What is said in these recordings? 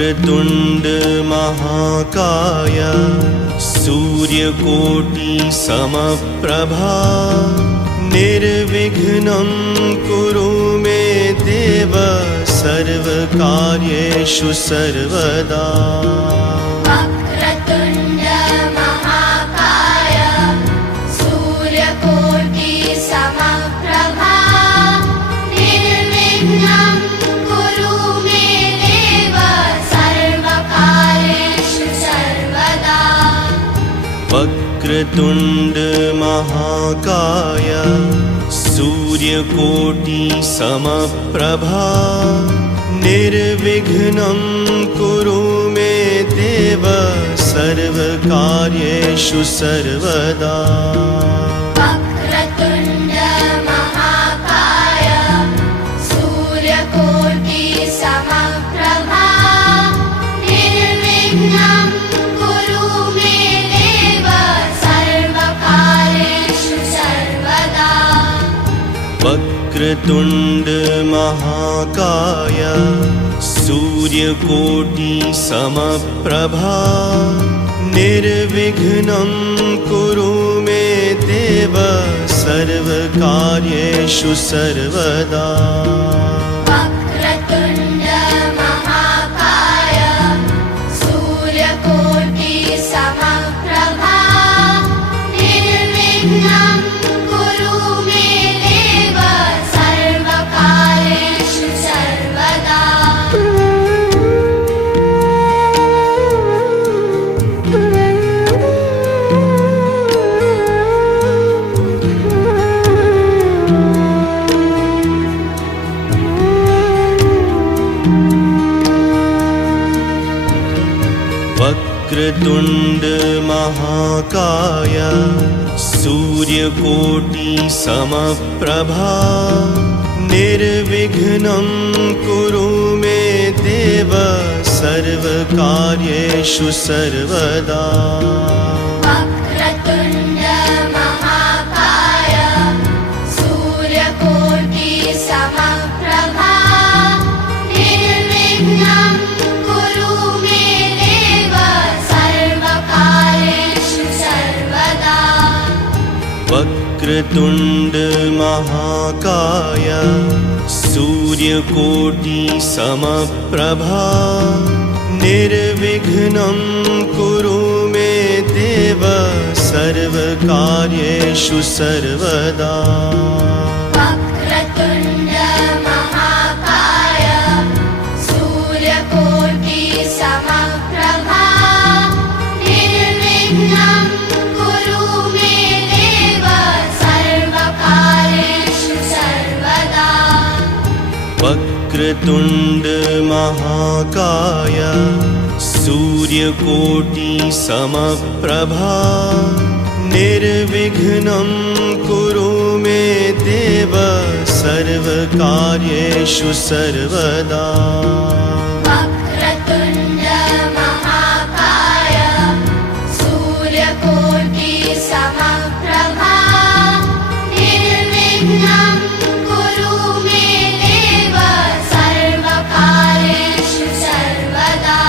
वक्रतुण्ड महाकाय सूर्यकोटि समप्रभा निर्विघ्नं कुरु मे देव सर्वकार्येषु सर्वदा। वक्रतुण्ड महाकाय सूर्यकोटि समप्रभा निर्विघ्नं कुरु मे देव सर्वकार्येषु सर्वदा। वक्रतुण्ड महाकाय सूर्यकोटि समप्रभा निर्विघ्नं कुरु मे देव सर्वकार्येषु सर्वदा। वक्रतुण्ड महाकाय सूर्यकोटि समप्रभा निर्विघ्नं कुरु मे देव सर्वकार्येषु सर्वदा। वक्रतुण्ड महाकाय सूर्यकोटि समप्रभा निर्विघ्नं कुरु मे देव सर्वकार्येषु सर्वदा। वक्रतुण्ड महाकाय सूर्यकोटि समप्रभा निर्विघ्नं कुरु मे देव सर्वकार्येषु सर्वदा। वक्रतुण्ड महाकाय सूर्यकोटि समप्रभा निर्विघ्नं कुरु मे देव सर्वकार्येषु सर्वदा। वक्रतुण्ड महाकाय सूर्यकोटि समप्रभा निर्विघ्नं कुरु मे देव सर्वकार्येषु सर्वदा। वक्रतुण्ड महाकाय सूर्यकोटि समप्रभा निर्विघ्नं कुरु मे देव सर्वकार्येषु सर्वदा। वक्रतुण्ड महाकाय सूर्यकोटि समप्रभा निर्विघ्नं कुरु मे देव सर्वकार्येषु सर्वदा। वक्रतुण्ड महाकाय सूर्यकोटि समप्रभा निर्विघ्नं कुरु मे देव सर्वकार्येषु सर्वदा। वक्रतुण्ड महाकाय सूर्यकोटि समप्रभा निर्विघ्नं कुरु मे देव सर्वकार्येषु सर्वदा।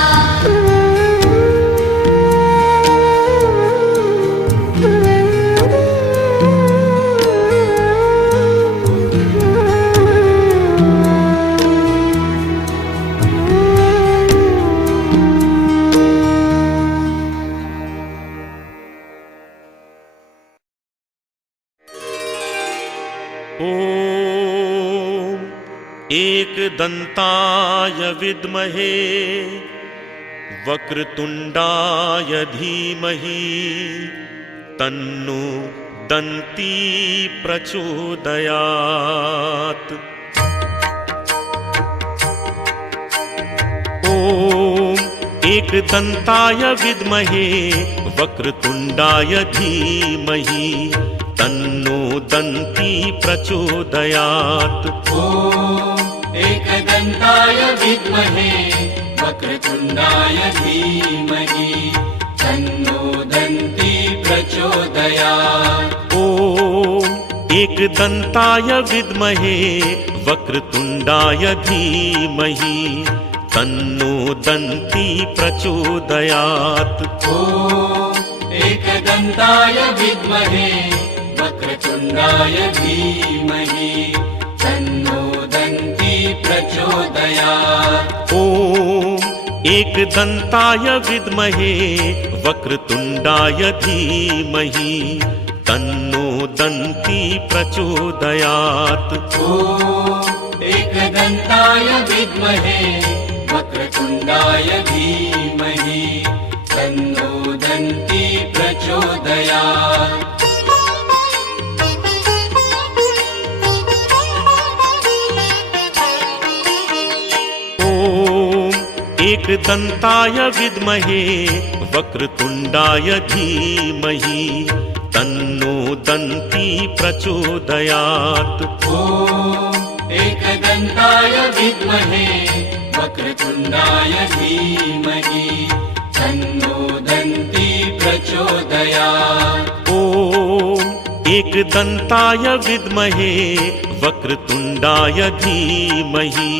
ॐ एकदन्ताय विद्महे वक्रतुण्डाय धीमहि तन्नो दन्ती प्रचोदयात्। ॐ एकदन्ताय विद्महे वक्रतुण्डाय धीमहि तन्नो दन्ती प्रचोदयात्। ॐ एकदन्ताय विद्महे वक्रतुण्डाय धीमहि तन्नो दन्ती प्रचोदयात्। ॐ एकदन्ताय विद्महे वक्रतुण्डाय धीमहि तन्नो दन्ती प्रचोदयात्। ॐ एकदन्ताय विद्महे वक्रतुण्डाय धीमहि तन्नो दन्ती प्रचोदयात्। ॐ एकदन्ताय विद्महे वक्रतुण्डाय धीमहि तन्नो दन्ती प्रचोदयात्। ॐ एकदन्ताय विद्महे वक्रतुण्डाय धीमहि तन्नो दन्ती प्रचोदयात्। एकदन्ताय विद्महे वक्रतुण्डाय धीमहि तन्नो दन्ती प्रचोदयात्। ॐ एकदन्ताय विद्महे वक्रतुण्डाय धीमहि तन्नो दन्ती प्रचोदयात्। ॐ एकदन्ताय विद्महे वक्रतुण्डाय धीमहि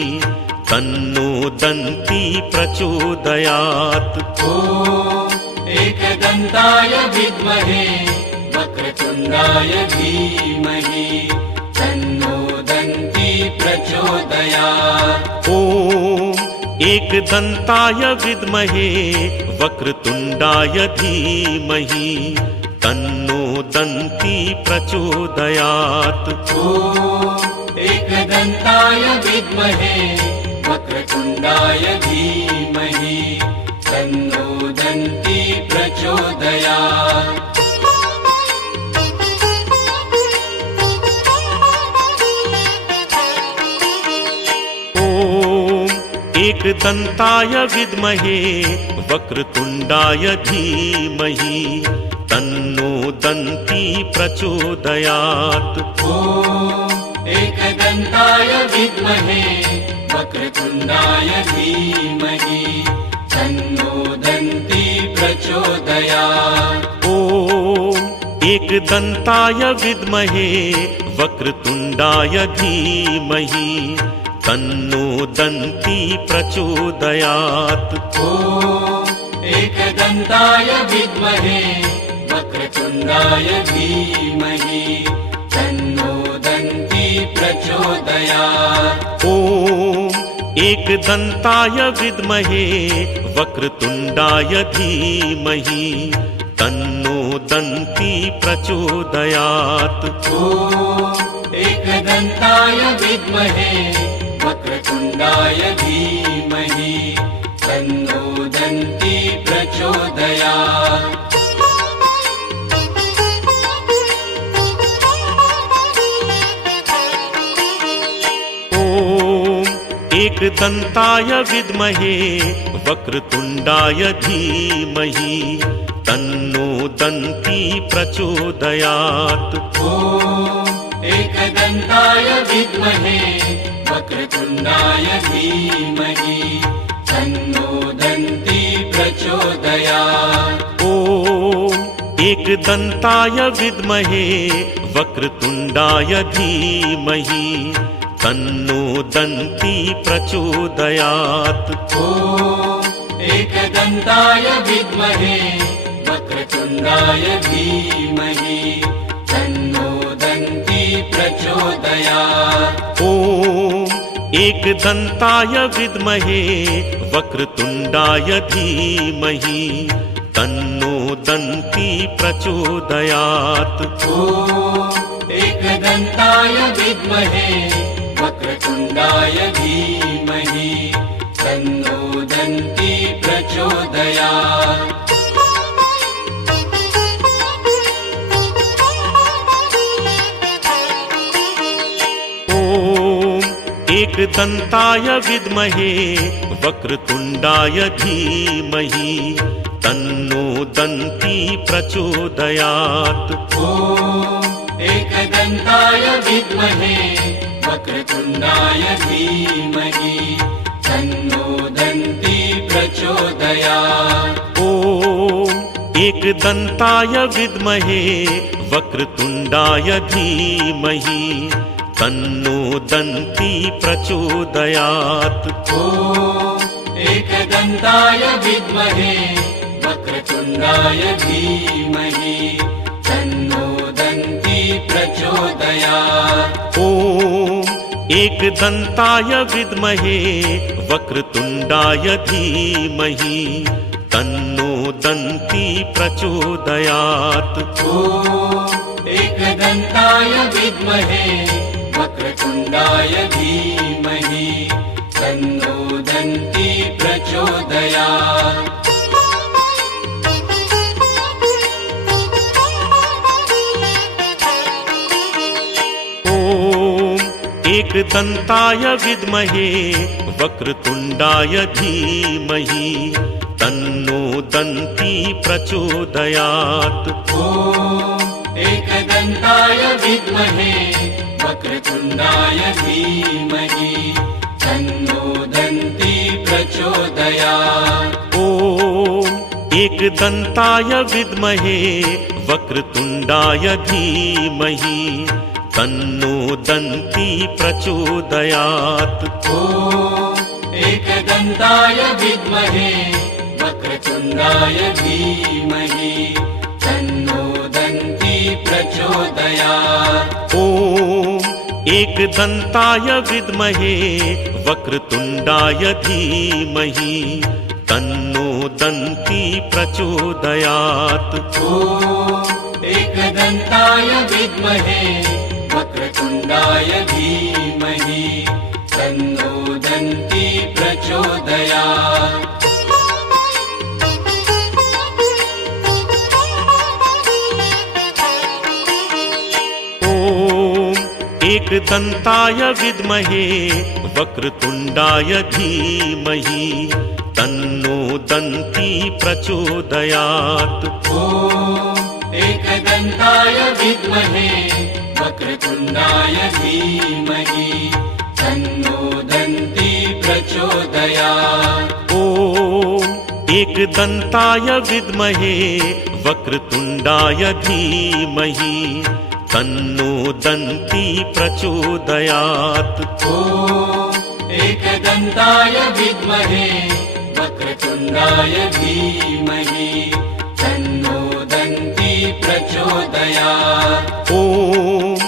तन्नो दन्ती प्रचोदयात्। ॐ एकदन्ताय विद्महे वक्रतुण्डाय धीमहि तन्नो दन्ती प्रचोदयात्। ॐ एकदन्ताय विद्महे वक्रतुण्डाय धीमहि तन्नो दन्ती प्रचोदयात्। ॐ एकदन्ताय विद्महे वक्रतुण्डाय धीमहि तन्नो दन्ती प्रचोदयात्। ॐ एकदन्ताय विद्महे वक्रतुण्डाय धीमहि तन्नो दन्ती प्रचोदयात्। ॐ एकदन्ताय विद्महे वक्रतुण्डाय धीमहि तन्नो दन्ती प्रचोदयात्। ॐ एकदन्ताय विद्महे वक्रतुण्डाय धीमहि तन्नो दन्ती प्रचोदयात्। ॐ एकदन्ताय विद्महे वक्रतुण्डाय धीमहि तन्नो दन्ती प्रचोदयात्। ॐ एकदन्ताय विद्महे वक्रतुण्डाय धीमहि तन्नो दन्ती प्रचोदयात्। ॐ एकदन्ताय विद्महे वक्रतुण्डाय धीमहि तन्नो दन्ती प्रचोदयात्। एकदन्ताय विद्महे वक्रतुण्डाय धीमहि तन्नो दन्ती प्रचोदयात्। ॐ एकदन्ताय विद्महे वक्रतुण्डाय धीमहि तन्नो दन्ती प्रचोदयात्। ॐ एकदन्ताय विद्महे वक्रतुण्डाय धीमहि तन्नो दन्ती प्रचोदयात्। ॐ एकदन्ताय विद्महे वक्रतुण्डाय धीमहि तन्नो दन्ती प्रचोदयात्। ॐ एकदन्ताय विद्महे वक्रतुण्डाय धीमहि तन्नो दन्ती प्रचोदयात्। ॐ एकदन्ताय विद्महे वक्रतुण्डाय धीमहि तन्नो दन्ती प्रचोदयात्। एकदन्ताय विद्महे वक्रतुण्डाय धीमहि तन्नो दन्ती प्रचोदयात्। ॐ एकदन्ताय विद्महे वक्रतुण्डाय धीमहि तन्नो दन्ती प्रचोदयात्। ॐ एकदन्ताय विद्महे वक्रतुण्डाय धीमहि तन्नो दन्ती प्रचोदयात्। ॐ एकदन्ताय विद्महे वक्रतुण्डाय धीमहि तन्नो दन्ती प्रचोदयात्। ॐ एकदन्ताय विद्महे वक्रतुण्डाय धीमहि तन्नो दन्ती प्रचोदयात्। ॐ एकदन्ताय विद्महे वक्रतुण्डाय धीमहि तन्नो दन्ती प्रचोदयात्। एकदन्ताय विद्महे वक्रतुण्डाय धीमहि तन्नो दन्ती प्रचोदयात्। ॐ एकदन्ताय विद्महे वक्रतुण्डाय धीमहि तन्नो दन्ती प्रचोदयात्। ॐ एकदन्ताय विद्महे वक्रतुण्डाय धीमहि तन्नो दन्ती प्रचोदयात्। ॐ एकदन्ताय विद्महे वक्रतुण्डाय धीमहि तन्नो दन्ती प्रचोदयात्। ॐ एकदन्ताय विद्महे वक्रतुण्डाय धीमहि तन्नो दन्ती प्रचोदयात्। ॐ एकदन्ताय विद्महे वक्रतुण्डाय धीमहि तन्नो दन्ती प्रचोदयात्। एकदन्ताय विद्महे वक्रतुण्डाय धीमहि तन्नो दन्ती प्रचोदयात्। ॐ एकदन्ताय विद्महे वक्रतुण्डाय धीमहि तन्नो दन्ती प्रचोदयात्। ॐ एकदन्ताय विद्महे वक्रतुण्डाय धीमहि तन्नो दन्ती प्रचोदयात्। ॐ एकदन्ताय विद्महे वक्रतुण्डाय धीमहि तन्नो दन्ती प्रचोदयात्। ॐ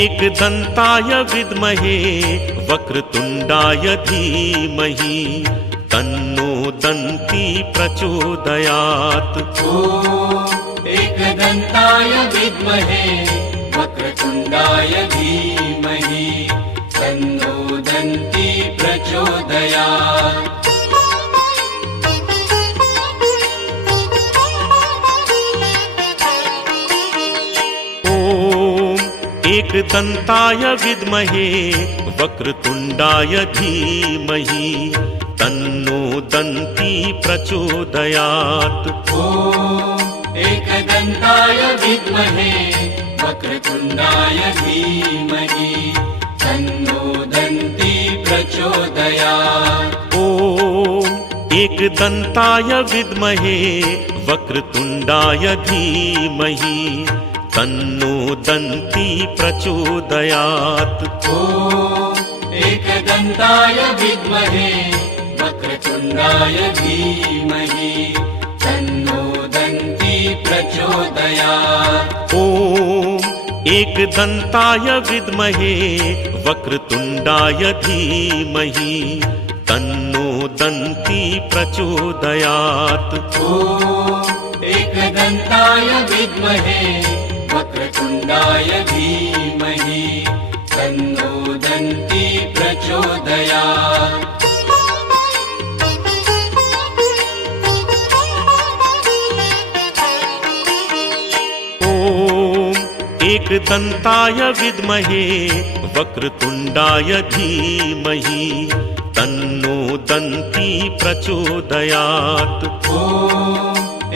एकदन्ताय विद्महे वक्रतुण्डाय धीमहि तन्नो दन्ती प्रचोदयात्। ॐ एकदन्ताय विद्महे वक्रतुण्डाय धीमहि तन्नो दन्ती प्रचोदयात्। एकदन्ताय विद्महे वक्रतुण्डाय धीमहि तन्नो दन्ती प्रचोदयात्। ॐ एकदन्ताय विद्महे वक्रतुण्डाय धीमहि तन्नो दन्ती प्रचोदयात्। ॐ एकदन्ताय विद्महे वक्रतुण्डाय धीमहि तन्नो दन्ती प्रचोदयात्। ॐ एकदन्ताय विद्महे वक्रतुण्डाय धीमहि तन्नो दन्ती प्रचोदयात्। ॐ एकदन्ताय विद्महे वक्रतुण्डाय धीमहि तन्नो दन्ती प्रचोदयात्। ॐ एकदन्ताय विद्महे वक्रतुण्डाय धीमहि तन्नो दन्ती प्रचोदयात्। ॐ एकदन्ताय विद्महे वक्रतुण्डाय धीमहि तन्नो दन्ती प्रचोदयात्। ॐ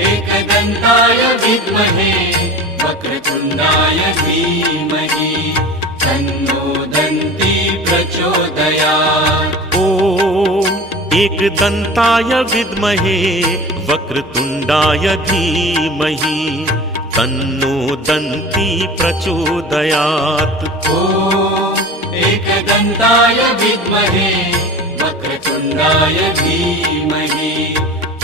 एकदन्ताय विद्महे वक्रतुण्डाय धीमहि तन्नो दन्ती प्रचोदयात्। ॐ एकदन्ताय विद्महे वक्रतुण्डाय धीमहि तन्नो दन्ती प्रचोदयात्। ॐ एकदन्ताय विद्महे वक्रतुण्डाय धीमहि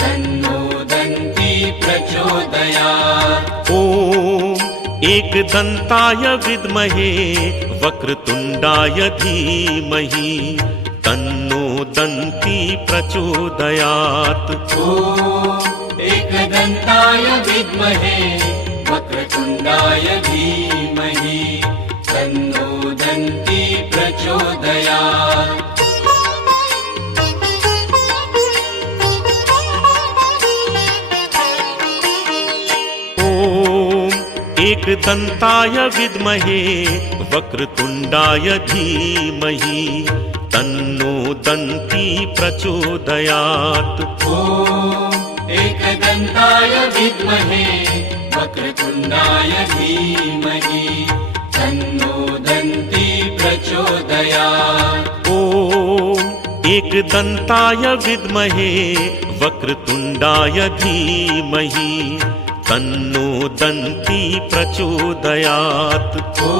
तन्नो दन्ती प्रचोदयात्। ॐ एकदन्ताय विद्महे वक्रतुण्डाय धीमहि तन्नो दन्ती प्रचोदयात्। ॐ एकदन्ताय विद्महे वक्रतुण्डाय धीमहि तन्नो दन्ती प्रचोदयात्। एकदन्ताय विद्महे वक्रतुण्डाय धीमहि तन्नो दन्ती प्रचोदयात्। ॐ एकदन्ताय विद्महे वक्रतुण्डाय धीमहि तन्नो दन्ती प्रचोदयात्। ॐ एकदन्ताय विद्महे वक्रतुण्डाय धीमहि तन्नो दन्ती प्रचोदयात्। ॐ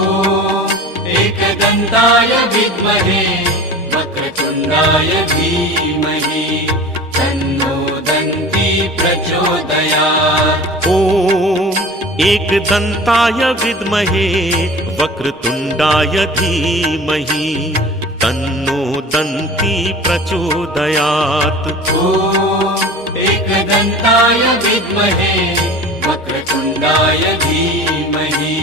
एकदन्ताय विद्महे वक्रतुण्डाय धीमहि तन्नो दन्ती प्रचोदयात्। ॐ एकदन्ताय विद्महे वक्रतुण्डाय धीमहि तन्नो दन्ती प्रचोदयात्। ॐ एकदन्ताय विद्महे वक्रतुण्डाय धीमहि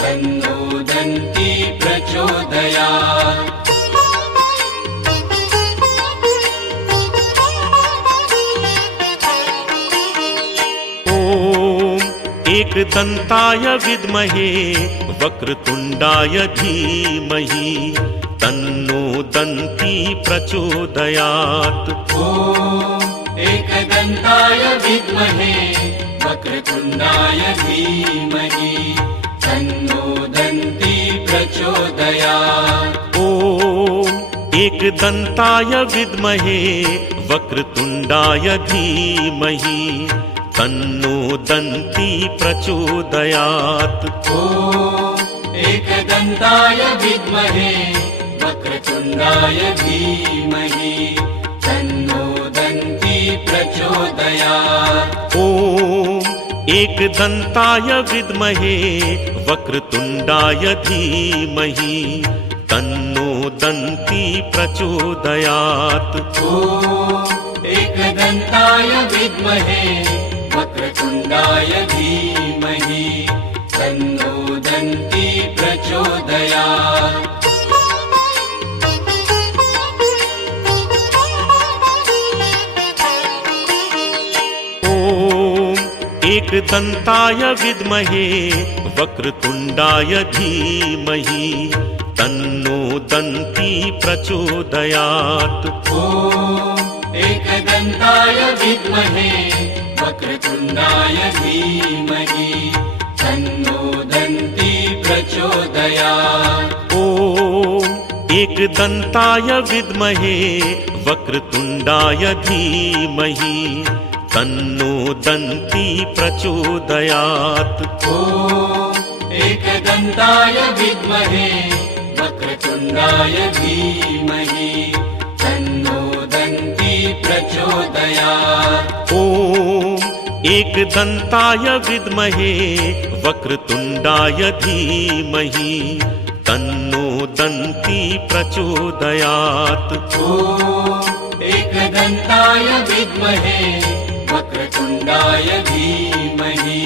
तन्नो दन्ती प्रचोदयात्। एकदन्ताय विद्महे वक्रतुण्डाय धीमहि तन्नो दन्ती प्रचोदयात्। ॐ एकदन्ताय विद्महे वक्रतुण्डाय धीमहि तन्नो दन्ती प्रचोदयात्। ॐ एकदन्ताय विद्महे वक्रतुण्डाय धीमहि तन्नो दन्ती प्रचोदयात्। ॐ एकदन्ताय विद्महे वक्रतुण्डाय धीमहि तन्नो दन्ती प्रचोदयात्। ॐ एकदन्ताय विद्महे वक्रतुण्डाय धीमहि तन्नो दन्ती प्रचोदयात्। ॐ एकदन्ताय विद्महे वक्रतुण्डाय धीमहि तन्नो दन्ती प्रचोदयात्। ॐ एकदन्ताय विद्महे वक्रतुण्डाय धीमहि तन्नो दन्ती प्रचोदयात्। ॐ एकदन्ताय विद्महे वक्रतुण्डाय धीमहि तन्नो दन्ती प्रचोदयात्। ॐ एकदन्ताय विद्महे वक्रतुण्डाय धीमहि तन्नो दन्ती प्रचोदयात्। ॐ एकदन्ताय विद्महे वक्रतुण्डाय धीमहि तन्नो दन्ती प्रचोदयात्। ॐ एकदन्ताय विद्महे वक्रतुण्डाय धीमहि तन्नो दन्ती प्रचोदयात्। ॐ एकदन्ताय विद्महे वक्रतुण्डाय धीमहि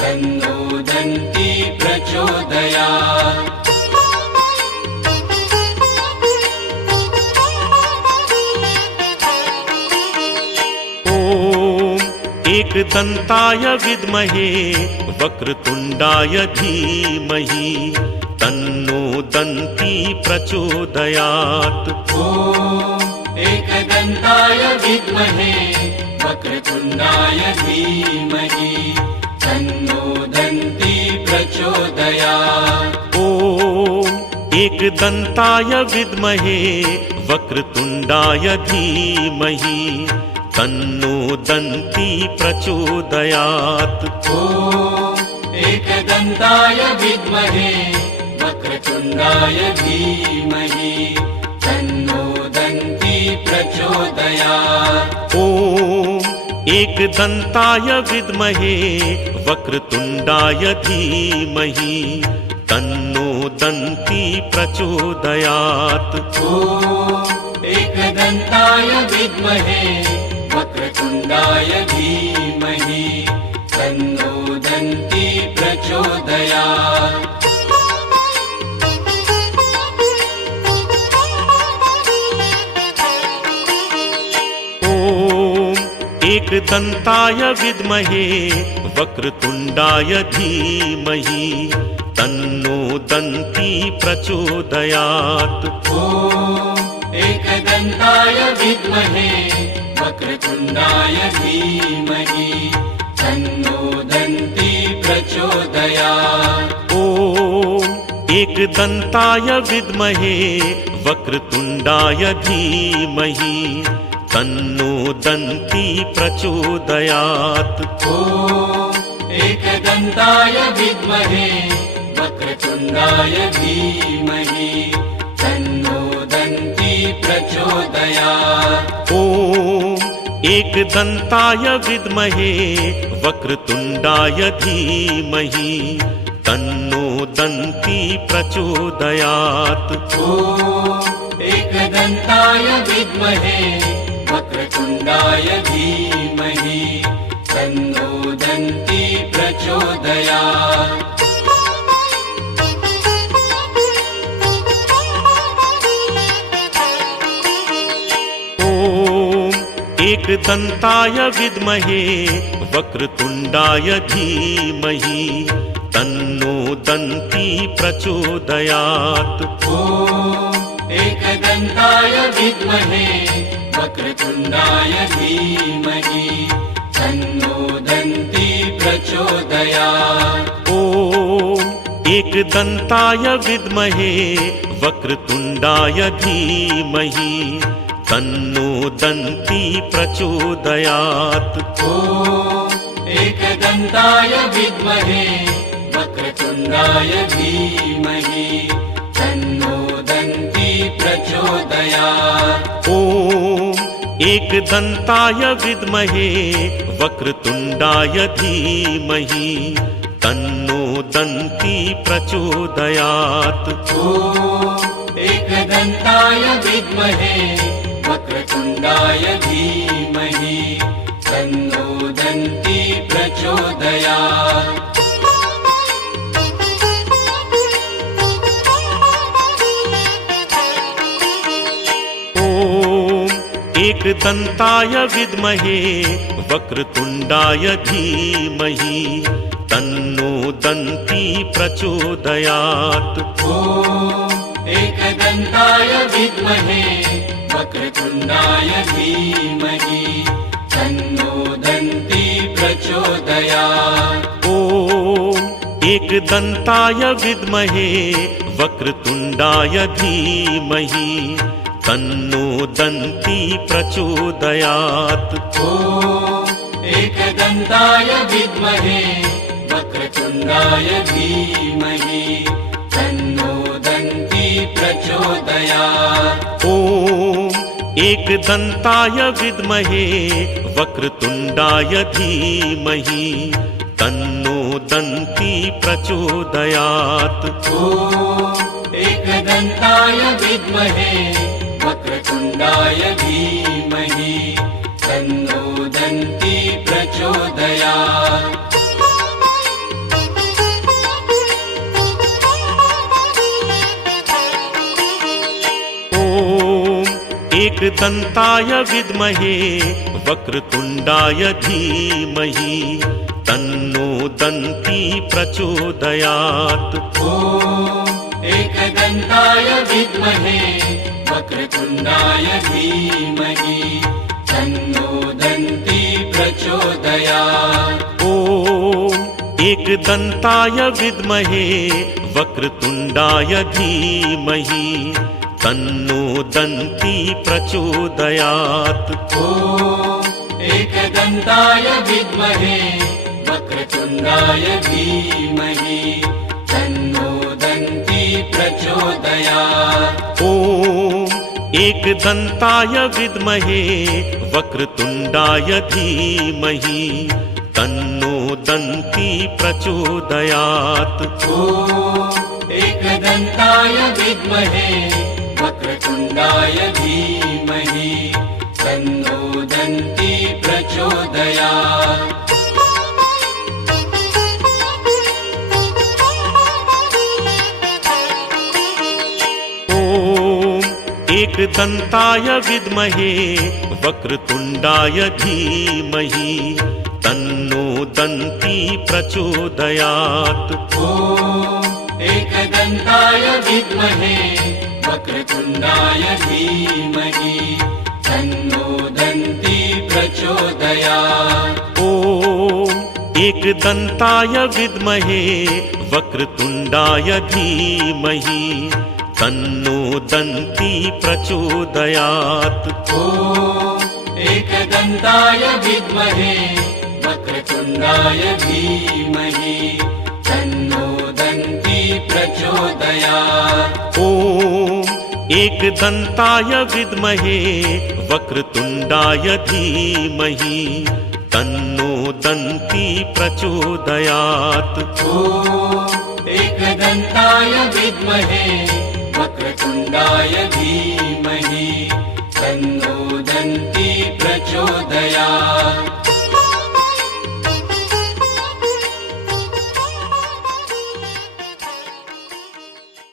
तन्नो दन्ती प्रचोदयात्। एकदन्ताय विद्महे वक्रतुण्डाय धीमहि तन्नो दन्ती प्रचोदयात्। ॐ एकदन्ताय विद्महे वक्रतुण्डाय धीमहि तन्नो दन्ती प्रचोदयात्। ॐ एकदन्ताय विद्महे वक्रतुण्डाय धीमहि तन्नो दन्ती प्रचोदयात्। ॐ एकदन्ताय विद्महे वक्रतुण्डाय धीमहि तन्नो दन्ती प्रचोदयात्। ॐ एकदन्ताय विद्महे वक्रतुण्डाय धीमहि तन्नो दन्ती प्रचोदयात्। ॐ एकदन्ताय विद्महे वक्रतुण्डाय धीमहि तन्नो दन्ती प्रचोदयात्। एकदन्ताय विद्महे वक्रतुण्डाय धीमहि तन्नो दन्ती प्रचोदयात्। ॐ एकदन्ताय विद्महे वक्रतुण्डाय धीमहि तन्नो दन्ती प्रचोदयात्। ॐ एकदन्ताय विद्महे वक्रतुण्डाय धीमहि तन्नो दन्ती प्रचोदयात्। ॐ एकदन्ताय विद्महे वक्रतुण्डाय धीमहि तन्नो दन्ती प्रचोदयात्। ॐ एकदन्ताय विद्महे वक्रतुण्डाय धीमहि तन्नो दन्ती प्रचोदयात्। ॐ एकदन्ताय विद्महे वक्रतुण्डाय धीमहि तन्नो दन्ती प्रचोदयात्। ॐ एकदन्ताय विद्महे वक्रतुण्डाय धीमहि तन्नो दन्ती प्रचोदयात्। ॐ एकदन्ताय विद्महे वक्रतुण्डाय धीमहि तन्नो दन्ती प्रचोदयात्। ॐ एकदन्ताय विद्महे वक्रतुण्डाय धीमहि तन्नो दन्ती प्रचोदयात्। ॐ एकदन्ताय विद्महे वक्रतुण्डाय धीमहि तन्नो दन्ती प्रचोदयात्। ॐ एकदन्ताय विद्महे वक्रतुण्डाय धीमहि तन्नो दन्ती प्रचोदयात्। ॐ एकदन्ताय विद्महे वक्रतुण्डाय धीमहि तन्नो दन्ती प्रचोदयात्। एकदन्ताय विद्महे वक्रतुण्डाय धीमहि तन्नो दन्ती प्रचोदयात्। ॐ एकदन्ताय विद्महे वक्रतुण्डाय धीमहि तन्नो दन्ती प्रचोदयात्। ॐ एकदन्ताय विद्महे वक्रतुण्डाय धीमहि तन्नो दन्ती प्रचोदयात्। ॐ एकदन्ताय विद्महे वक्रतुण्डाय धीमहि तन्नो दन्ती प्रचोदयात्। ॐ एकदन्ताय विद्महे वक्रतुण्डाय धीमहि तन्नो दन्ती प्रचोदयात्। ॐ एकदन्ताय विद्महे वक्रतुण्डाय धीमहि तन्नो दन्ती प्रचोदयात्। ॐ एकदन्ताय विद्महे वक्रतुण्डाय धीमहि तन्नो दन्ती प्रचोदयात्। ॐ एकदन्ताय विद्महे वक्रतुण्डाय धीमहि तन्नो दन्ती प्रचोदयात्। ॐ एकदन्ताय विद्महे वक्रतुण्डाय धीमहि तन्नो दन्ती प्रचोदयात्। ॐ एकदन्ताय विद्महे वक्रतुण्डाय धीमहि तन्नो दन्ती प्रचोदयात्। ॐ एकदन्ताय विद्महे वक्रतुण्डाय धीमहि तन्नो दन्ती प्रचोदयात्। ॐ एकदन्ताय विद्महे वक्रतुण्डाय धीमहि तन्नो दन्ती प्रचोदयात्। एकदन्ताय विद्महे वक्रतुण्डाय धीमहि तन्नो दन्ती प्रचोदयात्। ॐ एकदन्ताय विद्महे वक्रतुण्डाय धीमहि तन्नो दन्ती प्रचोदयात्। ॐ एकदन्ताय विद्महे वक्रतुण्डाय धीमहि तन्नो दन्ती प्रचोदयात्। ॐ एकदन्ताय विद्महे वक्रतुण्डाय धीमहि तन्नो दन्ती प्रचोदयात्। ॐ एकदन्ताय विद्महे वक्रतुण्डाय धीमहि तन्नो दन्ती प्रचोदयात्। ॐ एकदन्ताय विद्महे वक्रतुण्डाय धीमहि तन्नो दन्ती प्रचोदयात्।